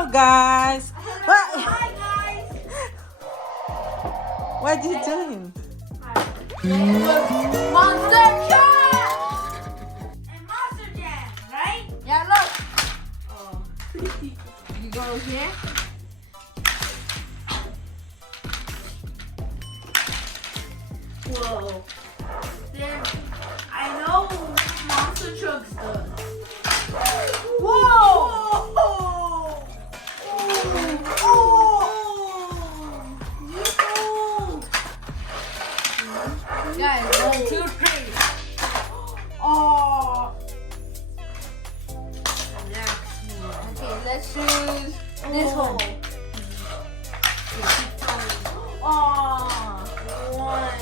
Hello, guys. What? Hi guys. What are you doing? Monster Truck and Monster Jam, right? Yeah, look. Oh. You go here. Whoa. Then I know Monster Trucks does. Whoa! Guys, 1, 2, 3. Oh. Okay, let's choose this one. Oh. One.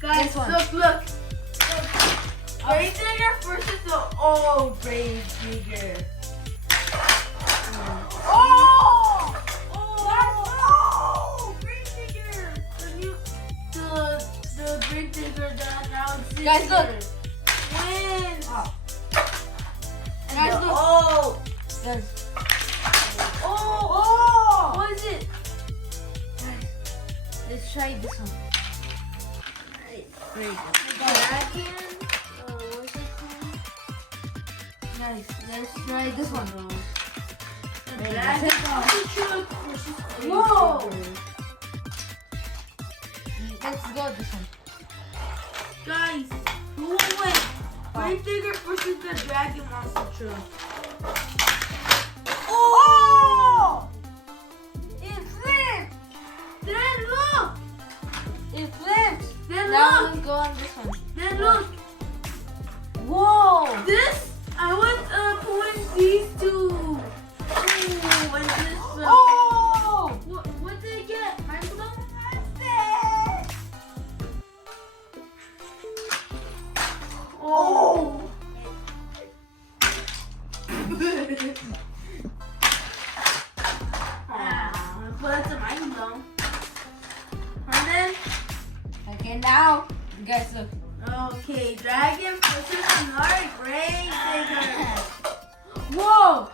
Guys, This one. look. Grave Digger versus the Grave Digger. Oh! Grave Digger! The Grave Digger that now exists. Guys, look. Wins! And Guys, the look. Guys, What is it? let's try this one. Dragon. What's it called? Guys, let's try this one. Dragon Monster Truck versus Grave Whoa! Digger. Let's go this one. Guys, who will win? Grave Digger versus the Dragon Monster Truck. Oh! It flipped! Then look! It flipped! Then Now look! let's go on this one. Then look! Whoa! This, I would put these two. Ooh, and this. Oh! What did they get? Mind blown? Oh! But it's a mind blown. And then, Okay, now, you guys look. okay, Dragon versus another Grave Digger. Whoa!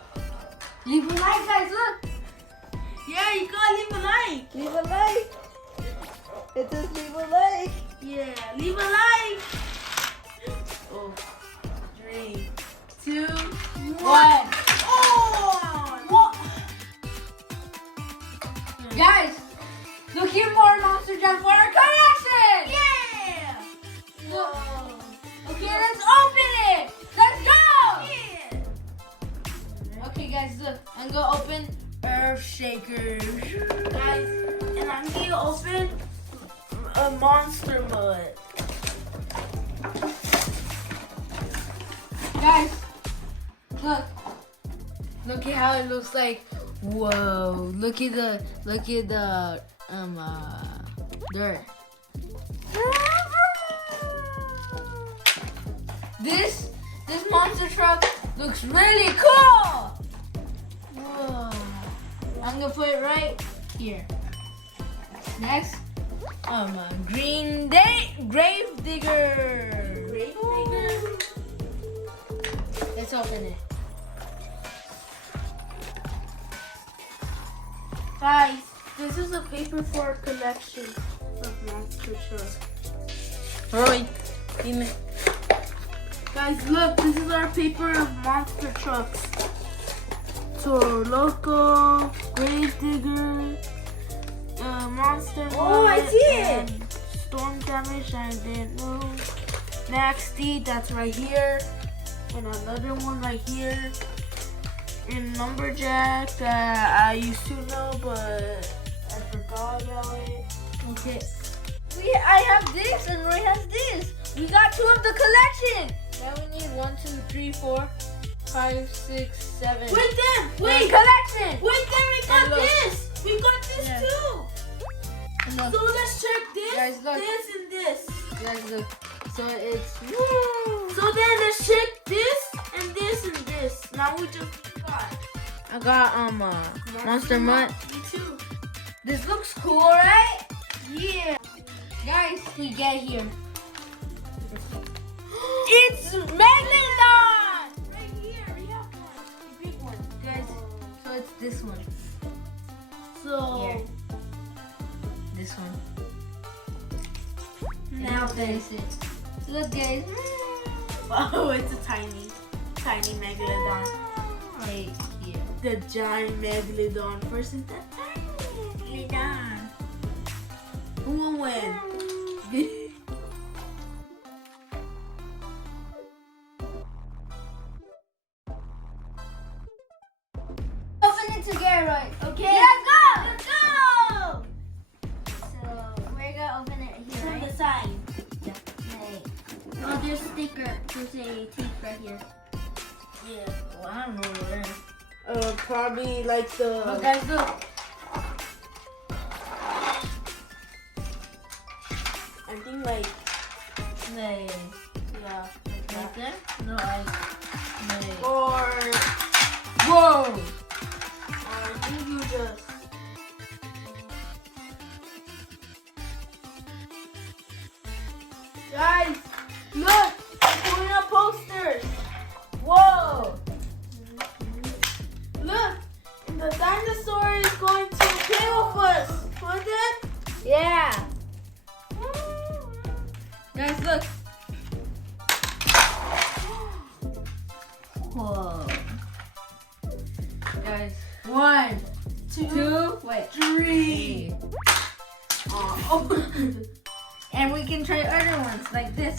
Leave a like, guys, look! Yeah, you gotta leave a like. Leave a like! It says leave a like! Yeah, leave a like. Oh, 3, 2, 1. One! Oh! What? Guys, look here, more Monster Jam for our collection! Yeah! Look. Okay, let's open it! Let's go! Yeah! Okay, guys, look. I'm gonna open Earth Shaker. Guys, and I'm gonna open a Monster Mud. Guys, look. Look at how it looks like. Whoa! Look at the dirt. This monster truck looks really cool. Whoa! I'm gonna put it right here. Next, Grave Digger. Grave Digger. Let's open it. Guys, this is a paper for a collection of Monster Trucks. Roy, give me. Guys, look, this is our paper of Monster Trucks. Toro Loco, Grave Digger, Monster Oh, I Mud, see it. and Storm Damage, I didn't know. Nasty, that's right here. And another one right here. And Lumberjack that I used to know, but I forgot about it. Okay. I have this and Roy has this. We got 2 of the collection. Now we need 1, 2, 3, 4, 5, 6, 7. Wait, then, The wait, collection. wait, then we got And look. this. We got this Yeah. too. And look, So let's check this, Guys, look. this, and this. guys, look. So it's So then let's check this and this and this. Now we just got I got Monster Mud. Me too. this looks cool, right? Yeah. Guys, we get here. It's Megalodon! Right here, we have one. The big one. Guys, so it's This one. So Here. This one. now finish it. Look, guys. oh, it's a tiny megalodon. Right here. The giant megalodon versus the tiny megalodon. Who will win? Open it together. Okay. Yeah, go! Let's go. So we're gonna open it here, From right? the side. Right. Oh, there's a sticker. There's a tape right here. Yeah. Well, I don't know what it is. Probably like the. Oh, guys, look. I think like Like yeah. right there? No, like. Or Whoa! I think you just. Guys, look! I'm pulling up posters. Whoa! Look, and the dinosaur is going to play with us. Want it? Yeah. Guys, look. Whoa. Guys, 1, 2, wait, 3. Oh. and we can try other ones like this.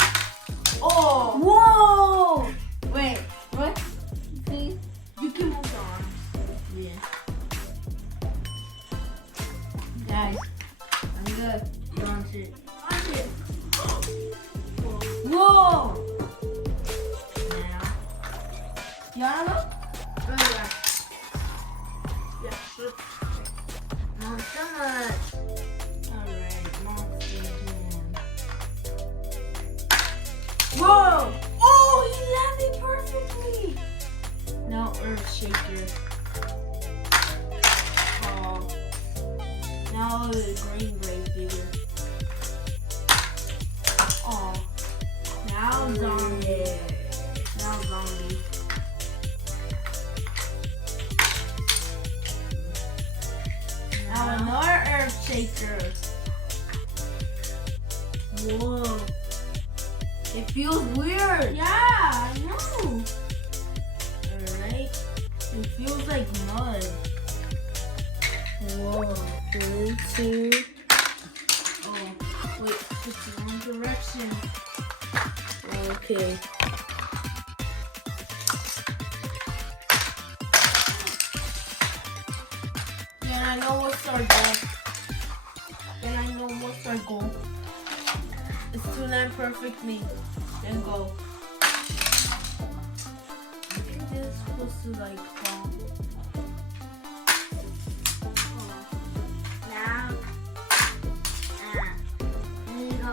Oh. Whoa! Wait, what? See? You can move the arms. Yeah. Guys, I'm good. Launch it. Watch it. Whoa! Now. You wanna look? Oh, yeah. Yeah, sure. Not so much. Alright, monster again. Whoa! Oh, he landed perfectly. No earth shaker. Oh. Now the green gray bigger. Oh. Now zombie. Now zombie. Now another earth shaker. Whoa. It feels weird. Yeah, I know. Alright. It feels like mud. Whoa. 3, 2. Oh, wait, it's the wrong direction. Okay. Then I know what's our goal. It's to land perfectly. Then go. I think this is supposed to like fall. Now. There you go.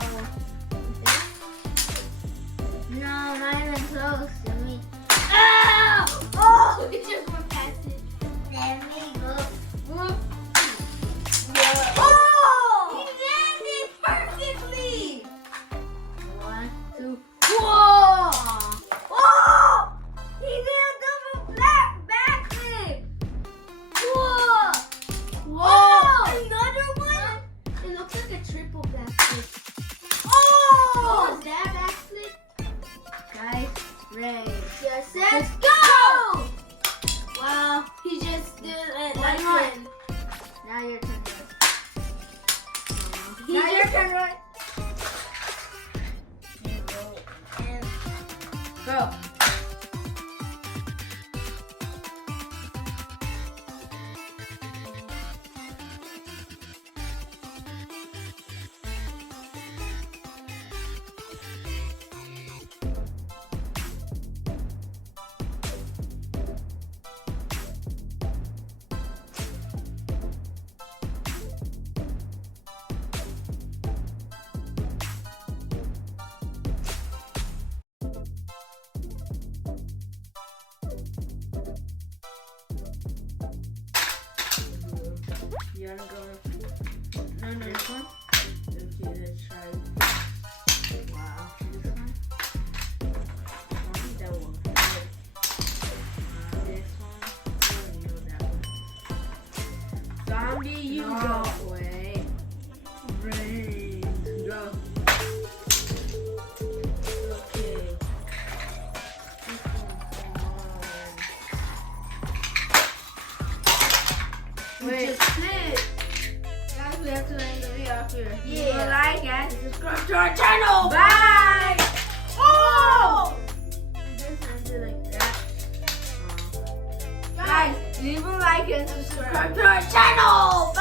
No, not even close to me. Oh! Oh! It just went past it. Let me go. Whoop. Yeah. Oh! He landed perfectly! 1, 2. Whoa! Oh! He did a double backflip! Whoa! Whoa! Another one? It looks like a triple backflip. Oh! Oh, is that backflip? Guys, ready. Yes, Let's go! Wow, he just did it. One Like more. it. Now your turn, Roy. He Now your just- turn, Roy. Go. You wanna go? No, this one? Okay, let's try. Wow, this one? I think that one. This one? I don't know that one. Only you go. Way. Brains. Go. Okay. Wait. Just sit. Guys, we have to end the video up here. Yeah. Like and subscribe to our channel. Bye! Oh! Just end it like that. Guys, Leave a like and subscribe. subscribe to our channel.